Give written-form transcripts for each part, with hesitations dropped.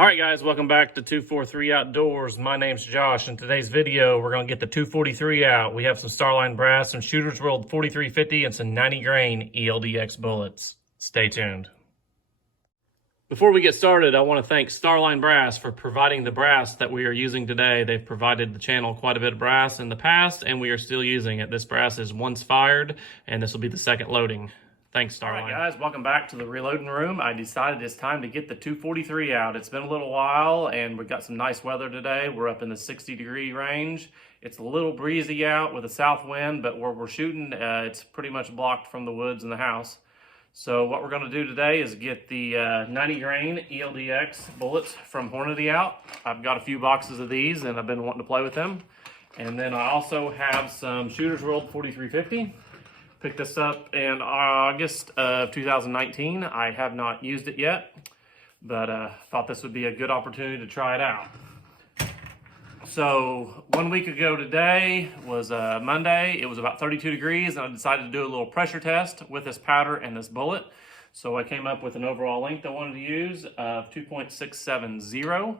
All right, guys, welcome back to 243 Outdoors. My name's Josh. In today's video, we're going to get the 243 out. We have some Starline brass, some Shooter's World 4350, and some 90 grain ELD-X bullets. Stay tuned. Before we get started, I want to thank Starline Brass for providing the brass that we are using today. They've provided the channel quite a bit of brass in the past, and we are still using it. This brass is once fired, and this will be the second loading. Thanks, Starline. All right, guys, welcome back to the reloading room. I decided it's time to get the 243 out. It's been a little while, and we've got some nice weather today. We're up in the 60-degree range. It's a little breezy out with a south wind, but where we're shooting, it's pretty much blocked from the woods and the house. So what we're going to do today is get the 90 grain ELD-X bullets from Hornady out. I've got a few boxes of these, and I've been wanting to play with them. And then I also have some Shooter's World 4350. Picked this up in August of 2019. I have not used it yet, but thought this would be a good opportunity to try it out. So 1 week ago today was Monday. It was about 32 degrees, and I decided to do a little pressure test with this powder and this bullet. So I came up with an overall length I wanted to use of 2.670.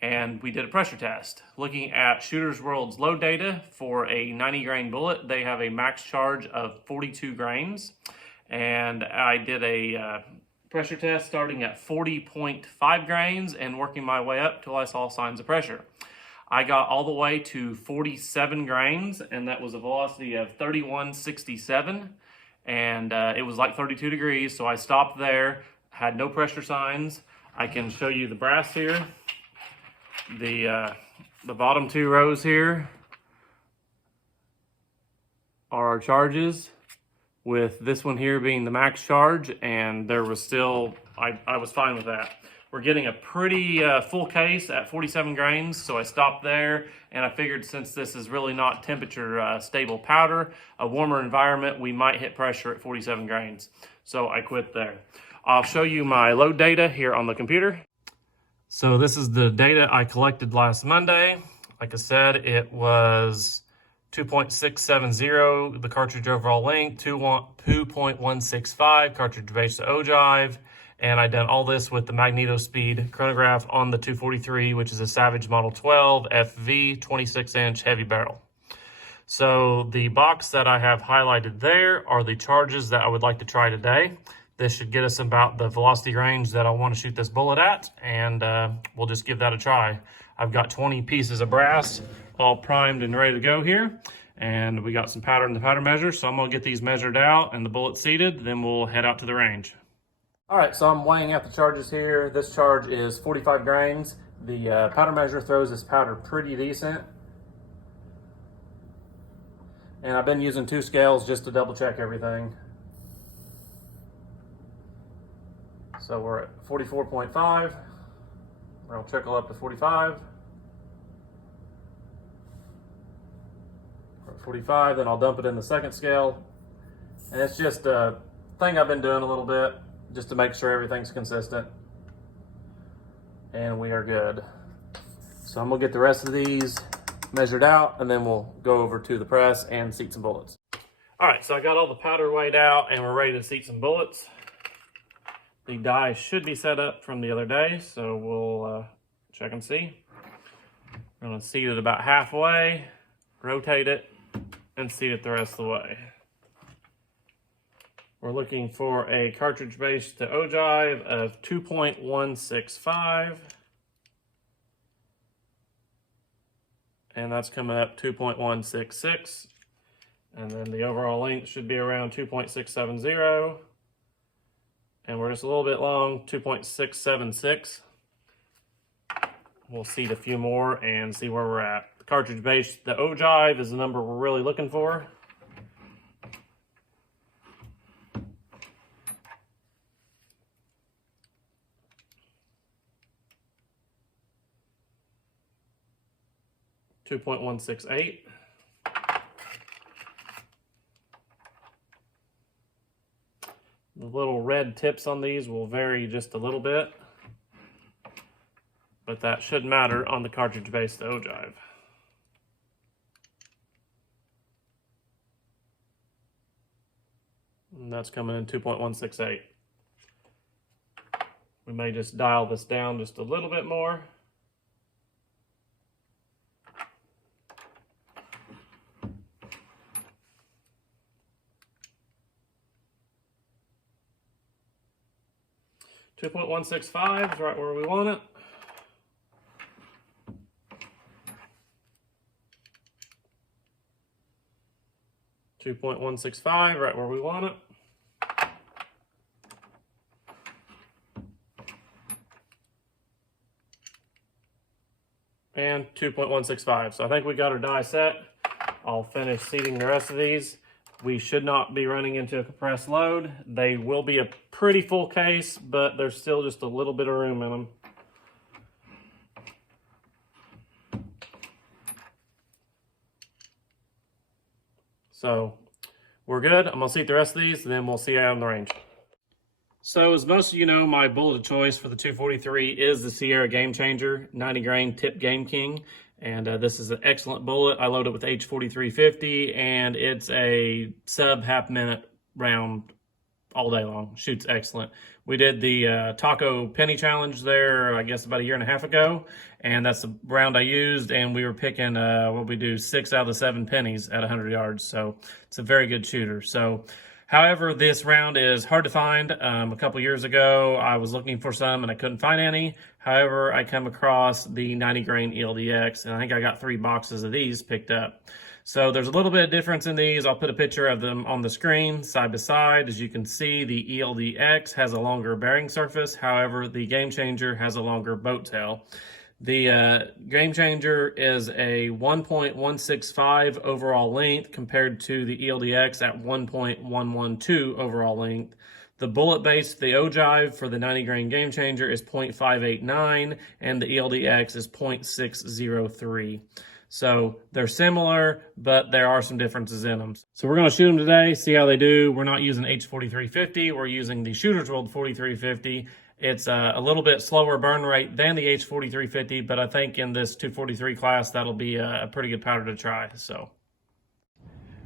And we did a pressure test. Looking at Shooter's World's load data for a 90 grain bullet, they have a max charge of 42 grains. And I did a pressure test starting at 40.5 grains and working my way up till I saw signs of pressure. I got all the way to 47 grains, and that was a velocity of 3167. And it was like 32 degrees, so I stopped there, had no pressure signs. I can show you the brass here. The bottom two rows here are our charges, with this one here being the max charge, and there was still, I was fine with that. We're getting a pretty full case at 47 grains, so I stopped there, and I figured since this is really not temperature stable powder, a warmer environment, we might hit pressure at 47 grains. So I quit there. I'll show you my load data here on the computer. So this is the data I collected last Monday. Like I said, it was 2.670, the cartridge overall length, 2.165 cartridge base to ogive, and I done all this with the magneto speed chronograph on the 243, which is a Savage Model 12 FV 26-inch heavy barrel. So the box that I have highlighted there are the charges that I would like to try today. This should get us about the velocity range that I want to shoot this bullet at, and we'll just give that a try. I've got 20 pieces of brass all primed and ready to go here, and we got some powder in the powder measure, so I'm going to get these measured out and the bullet seated, then we'll head out to the range. All right, so I'm weighing out the charges here. This charge is 45 grains. The powder measure throws this powder pretty decent, and I've been using 2 scales just to double check everything. So we're at 44.5, I'll trickle up to 45. We're at 45, then I'll dump it in the second scale. And it's just a thing I've been doing a little bit, just to make sure everything's consistent. And we are good. So I'm gonna get the rest of these measured out, and then we'll go over to the press and seat some bullets. All right, so I got all the powder weighed out, and we're ready to seat some bullets. The die should be set up from the other day, so we'll check and see. I'm going to seat it about halfway, rotate it, and seat it the rest of the way. We're looking for a cartridge base to ogive of 2.165. And that's coming up 2.166. And then the overall length should be around 2.670. And we're just a little bit long, 2.676. We'll seat a few more and see where we're at. The cartridge base, the ogive is the number we're really looking for. .168. The little red tips on these will vary just a little bit, but that should matter on the cartridge base to ogive. And that's coming in 2.168. We may just dial this down just a little bit more. .165 is right where we want it. .165 right where we want it. And 2.165. So I think we got our die set. I'll finish seating the rest of these. We should not be running into a compressed load. They will be a pretty full case, but there's still just a little bit of room in them. So we're good. I'm gonna seat the rest of these and then we'll see you out on the range. So as most of you know, my bullet of choice for the 243 is the Sierra Game Changer 90 grain tip Game King. And this is an excellent bullet. I load it with H4350 and it's a sub half minute round all day long. Shoots excellent. We did the Taco Penny Challenge there, I guess about a year and a half ago. And that's the round I used. And we were picking, what we do, 6 out of the 7 pennies at 100 yards. So it's a very good shooter. So, however, this round is hard to find. A couple years ago, I was looking for some and I couldn't find any. However, I come across the 90 grain ELD-X and I think I got 3 boxes of these picked up. So there's a little bit of difference in these. I'll put a picture of them on the screen side by side. As you can see, the ELD-X has a longer bearing surface. However, the Game Changer has a longer boat tail. The Game Changer is a 1.165 overall length compared to the ELD-X at 1.112 overall length. The bullet base, the ogive for the 90 grain Game Changer is 0.589 and the ELD-X is 0.603. So they're similar, but there are some differences in them. So we're going to shoot them today, see how they do. We're not using H4350. We're using the Shooter's World 4350. It's a little bit slower burn rate than the H4350, but I think in this 243 class, that'll be a pretty good powder to try. So,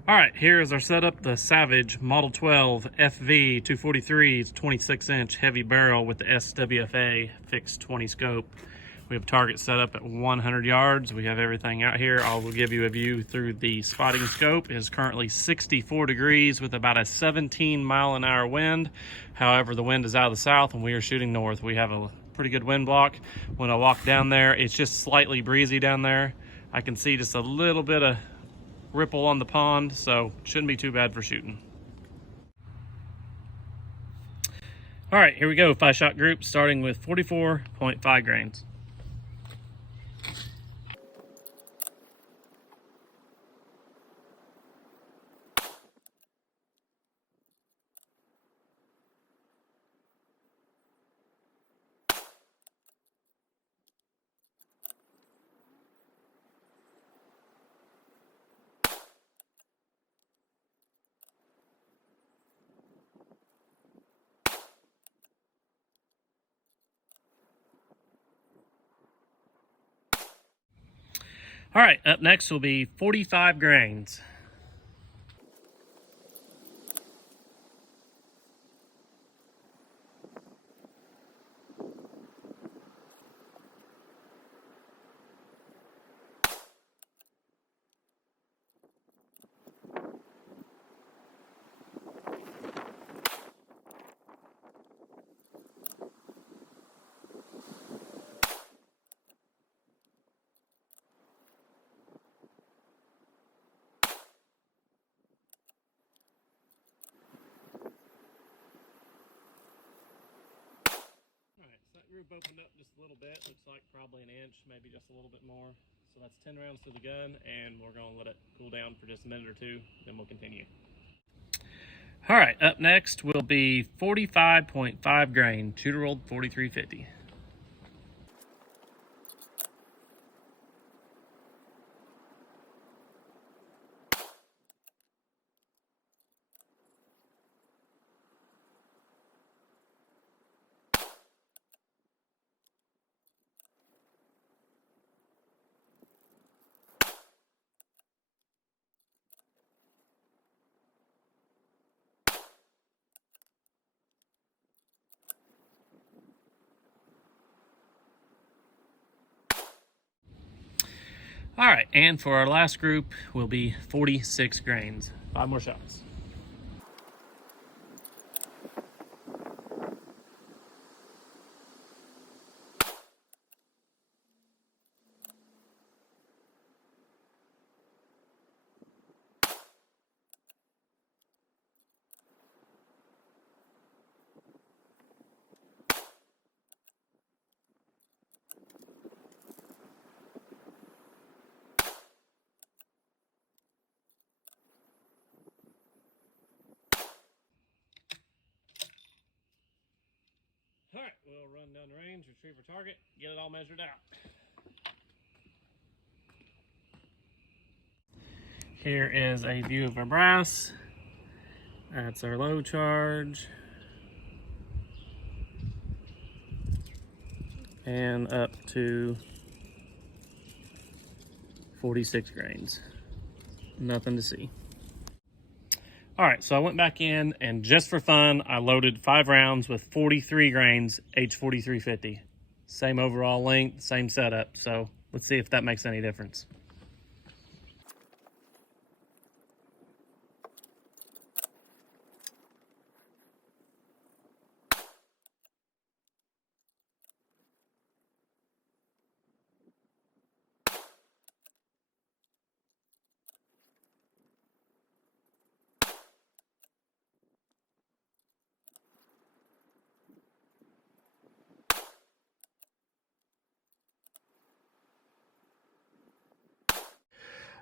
all right, here is our setup, the Savage Model 12 FV 243. It's 26-inch heavy barrel with the SWFA fixed 20 scope. We have target set up at 100 yards. We have everything out here. I will give you a view through the spotting scope. It is currently 64 degrees with about a 17-mile-an-hour wind. However, the wind is out of the south and we are shooting north. We have a pretty good wind block. When I walk down there, it's just slightly breezy down there. I can see just a little bit of ripple on the pond, so it shouldn't be too bad for shooting. All right, here we go. 5-shot group starting with 44.5 grains. All right, up next will be 45 grains. Group opened up just a little bit, looks like probably an inch, maybe just a little bit more. So that's 10 rounds to the gun, and we're going to let it cool down for just a minute or two, then we'll continue. All right, up next will be 45.5 grain Shooter World 4350. All right, and for our last group will be 46 grains. 5 more shots. All right, we'll run down the range, retrieve our target, get it all measured out. Here is a view of our brass. That's our low charge. And up to 46 grains. Nothing to see. All right, so I went back in and just for fun, I loaded 5 rounds with 43 grains H4350. Same overall length, same setup. So let's see if that makes any difference.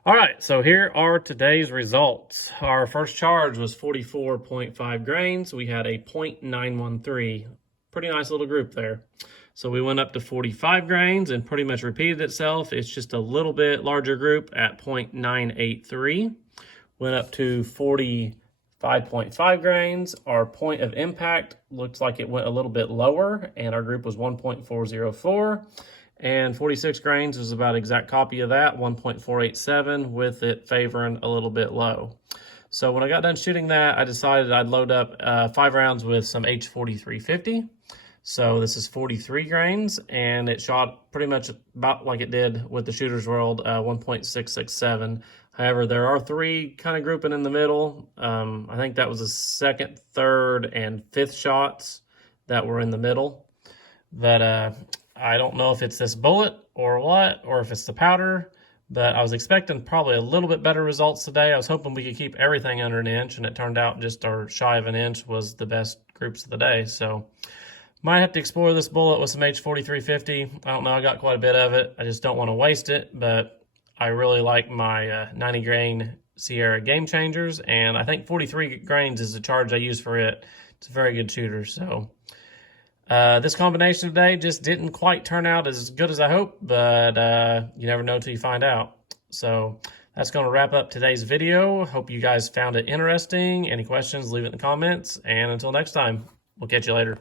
All right, so here are today's results. Our first charge was 44.5 grains. We had a 0.913. Pretty nice little group there. So we went up to 45 grains and pretty much repeated itself. It's just a little bit larger group at 0.983. Went up to 45.5 grains. Our point of impact looks like it went a little bit lower, and our group was 1.404. And 46 grains is about exact copy of that, 1.487, with it favoring a little bit low. So when I got done shooting that, I decided I'd load up 5 rounds with some H4350. So this is 43 grains, and it shot pretty much about like it did with the Shooter's World 1.667. However, there are 3 kind of grouping in the middle. I think that was the 2nd, 3rd, and 5th shots that were in the middle. That I don't know if it's this bullet or what, or if it's the powder, but I was expecting probably a little bit better results today. I was hoping we could keep everything under an inch, and it turned out just our shy of an inch was the best groups of the day. So might have to explore this bullet with some H4350. I don't know, I got quite a bit of it. I just don't want to waste it, but I really like my 90 grain Sierra Game Changers, and I think 43 grains is the charge I use for it. It's a very good shooter, so this combination today just didn't quite turn out as good as I hoped, but you never know till you find out. So that's going to wrap up today's video. Hope you guys found it interesting. Any questions, leave it in the comments. And until next time, we'll catch you later.